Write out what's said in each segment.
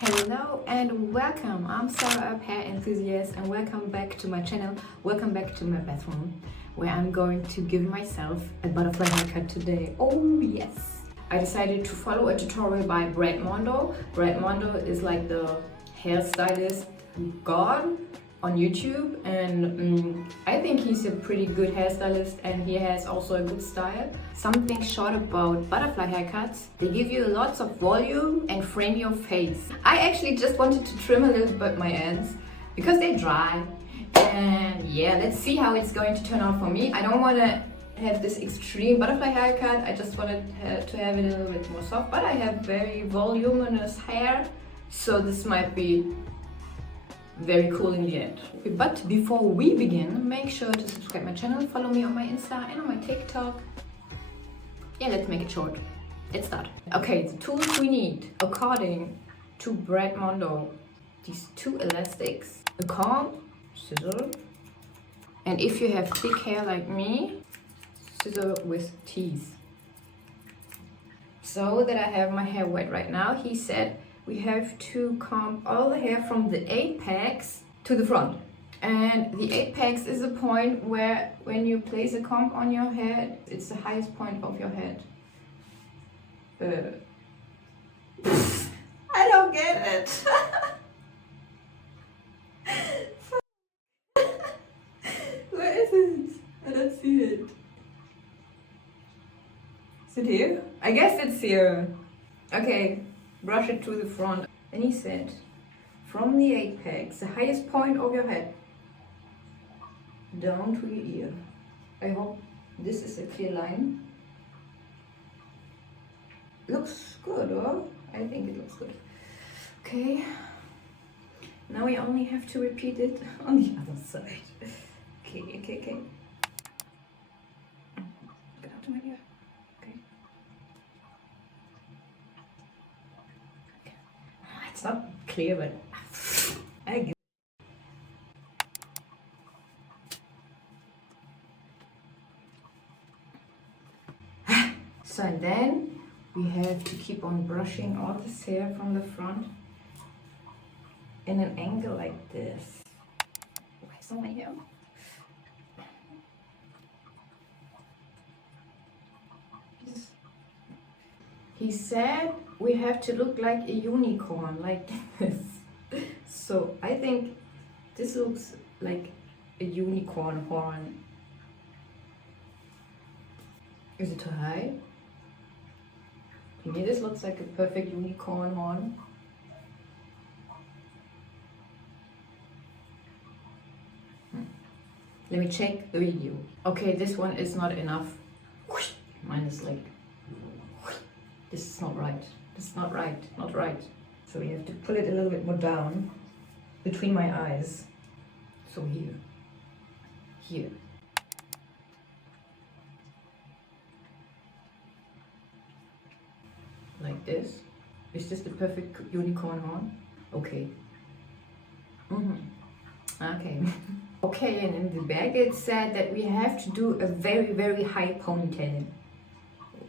Hello and welcome. I'm Sara, a hair enthusiast, and welcome back to my channel. Welcome back to my bathroom, where I'm going to give myself a butterfly haircut today. Oh yes! I decided to follow a tutorial by Brad Mondo. Brad Mondo is like the hairstylist god on YouTube, and I think he's a pretty good hairstylist, and he has also a good style. Something short about butterfly haircuts: they give you lots of volume and frame your face. I actually just wanted to trim a little bit my ends because they're dry, and yeah, let's see how it's going to turn out for me. I don't want to have this extreme butterfly haircut. I just wanted to have it a little bit more soft, but I have very voluminous hair, so this might be very cool in the end. But before we begin, make sure to subscribe my channel, follow me on my Insta and on my TikTok. Yeah, let's make it short. Let's start. Okay, the tools we need, according to Brad Mondo: these two elastics, a comb, scissor, and if you have thick hair like me, scissor with teeth. So that I have my hair wet right now, he said we have to comb all the hair from the apex to the front. And the apex is a point where when you place a comb on your head, it's the highest point of your head. I don't get it. Where is it? I don't see it. Is it here? I guess it's here. Okay. Brush it to the front. And he said, from the apex, the highest point of your head, down to your ear. I hope this is a clear line. Looks good, or? I think it looks good. Okay. Now we only have to repeat it on the other side. Okay. Get out of my ear. It's not clear, but I get. So and then we have to keep on brushing all this hair from the front in an angle like this. Why so many hair? He said we have to look like a unicorn, like this. So I think this looks like a unicorn horn. Is it too high? To me this looks like a perfect unicorn horn. Let me check the video. Okay, this one is not enough. Mine is like, this is not right. This is not right. So we have to pull it a little bit more down between my eyes. So here. Like this. Is this the perfect unicorn horn? Okay. Okay. Okay, and in the back it said that we have to do a very, very high ponytail.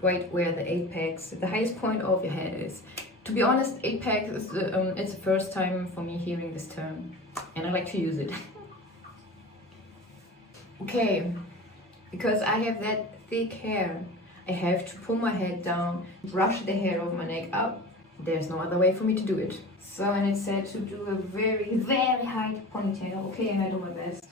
Right where the apex, the highest point of your head is. To be honest, apex is it's the first time for me hearing this term, and I like to use it. Okay, because I have that thick hair, I have to pull my head down, brush the hair of my neck up. There's no other way for me to do it. So, and it said to do a very, very high ponytail. Okay, and I do my best.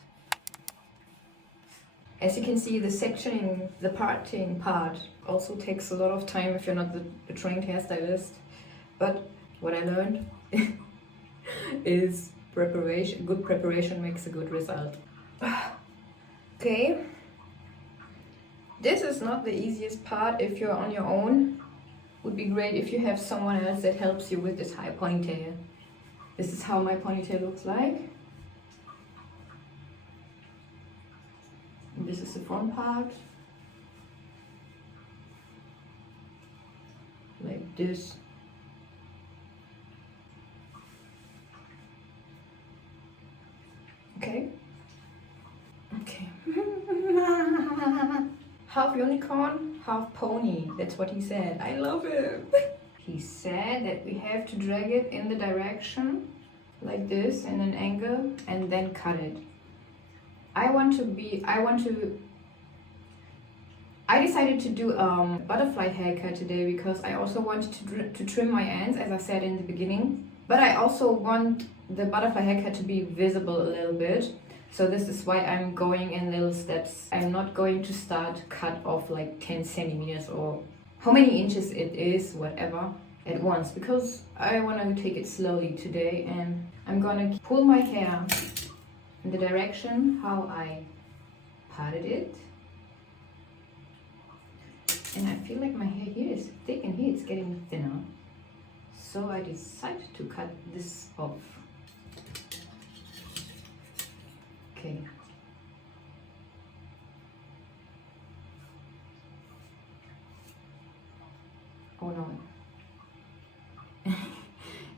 As you can see, the sectioning, the parting part also takes a lot of time if you're not the trained hairstylist. But what I learned is preparation. Good preparation makes a good result. Okay. This is not the easiest part if you're on your own. Would be great if you have someone else that helps you with this high ponytail. This is how my ponytail looks like. This is the front part, like this. Okay. Half unicorn, half pony. That's what he said. I love him. He said that we have to drag it in the direction like this in an angle and then cut it. I decided to do a butterfly haircut today because I also wanted to trim my ends, as I said in the beginning. But I also want the butterfly haircut to be visible a little bit. So this is why I'm going in little steps. I'm not going to start cut off like 10 centimeters or how many inches it is, whatever, at once. Because I want to take it slowly today, and I'm gonna pull my hair in the direction how I parted it. And I feel like my hair here is thick and here it's getting thinner. So I decided to cut this off. Okay. Oh no.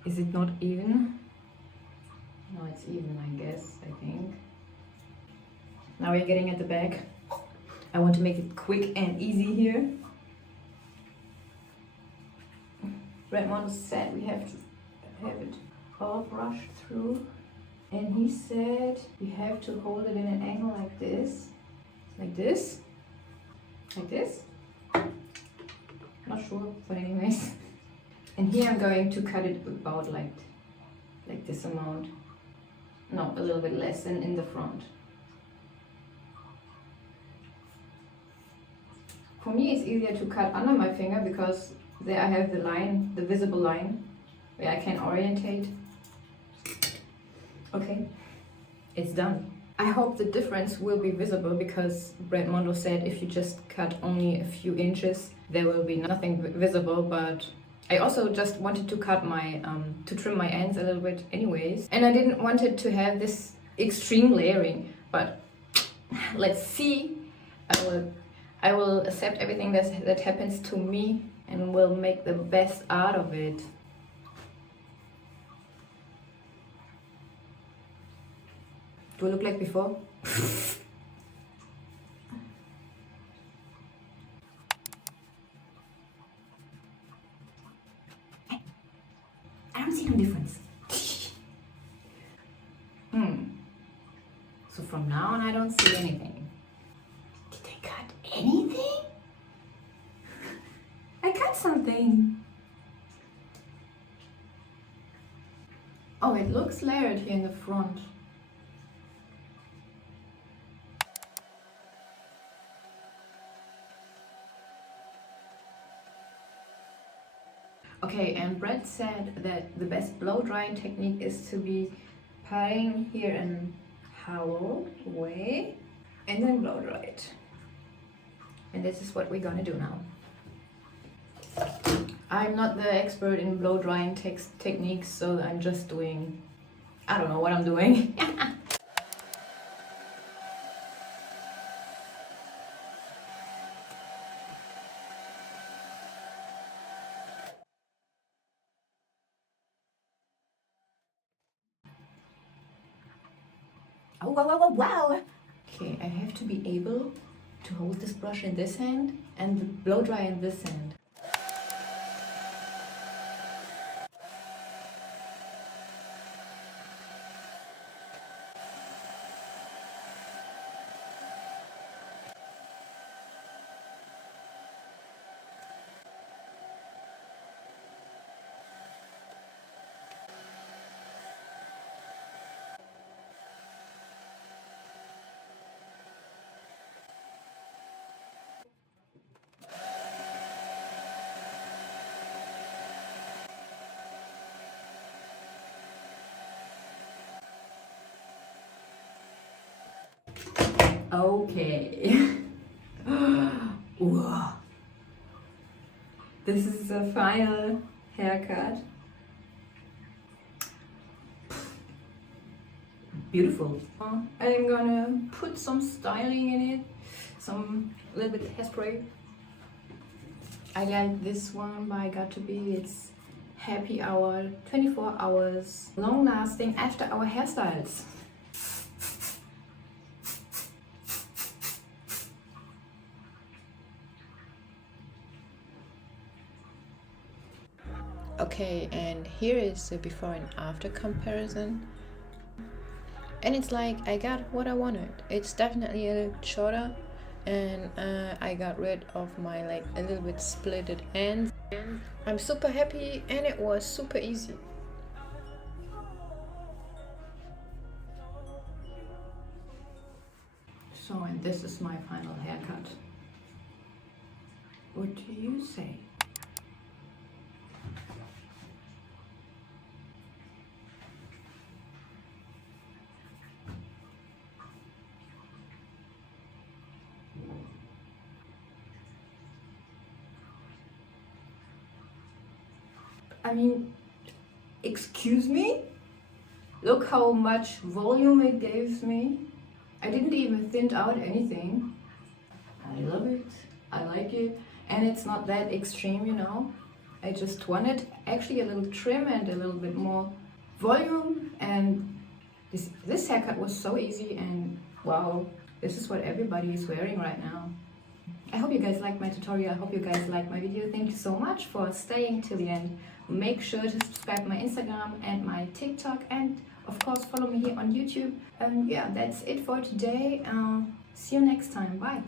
Is it not even? No, it's even, I guess, I think. Now we're getting at the back. I want to make it quick and easy here. Brad Mondo said we have to have it all brushed through. And he said you have to hold it in an angle like this. Like this. Like this. Not sure, but anyways. And here I'm going to cut it about like this amount. No, a little bit less than in the front. For me it's easier to cut under my finger because there I have the line, the visible line, where I can orientate. Okay, it's done. I hope the difference will be visible because Brad Mondo said if you just cut only a few inches, there will be nothing visible, but I also just wanted to cut my, to trim my ends a little bit anyways. And I didn't want it to have this extreme layering, but let's see. I will accept everything that happens to me and will make the best out of it. Do I look like before? I don't see no difference. So from now on I don't see anything. Did I cut anything? I cut something. Oh, it looks layered here in the front. Okay, and Brad said that the best blow drying technique is to be parting here in hollow way and then blow dry it. And this is what we're gonna do now. I'm not the expert in blow drying techniques, so I'm just doing, I don't know what I'm doing. Oh, wow, wow, wow, wow! Okay, I have to be able to hold this brush in this hand and the blow dry in this hand. Okay. Wow. This is the final haircut. Beautiful. I'm gonna put some styling in it, a little bit of hairspray. I like this one by Got2b. It's happy hour, 24 hours, long lasting after our hairstyles. Okay, and here is the before and after comparison. And it's like I got what I wanted. It's definitely a little shorter, and I got rid of my like a little bit splitted ends. I'm super happy, and it was super easy. So, and this is my final haircut. What do you say? I mean, excuse me? Look how much volume it gives me. I didn't even thin out anything. I love it, I like it, and it's not that extreme, you know. I just wanted actually a little trim and a little bit more volume, and this haircut was so easy, and wow, this is what everybody is wearing right now. I hope you guys liked my tutorial. I hope you guys liked my video. Thank you so much for staying till the end. Make sure to subscribe to my Instagram and my TikTok, and of course follow me here on YouTube. And yeah, that's it for today. See you next time. Bye.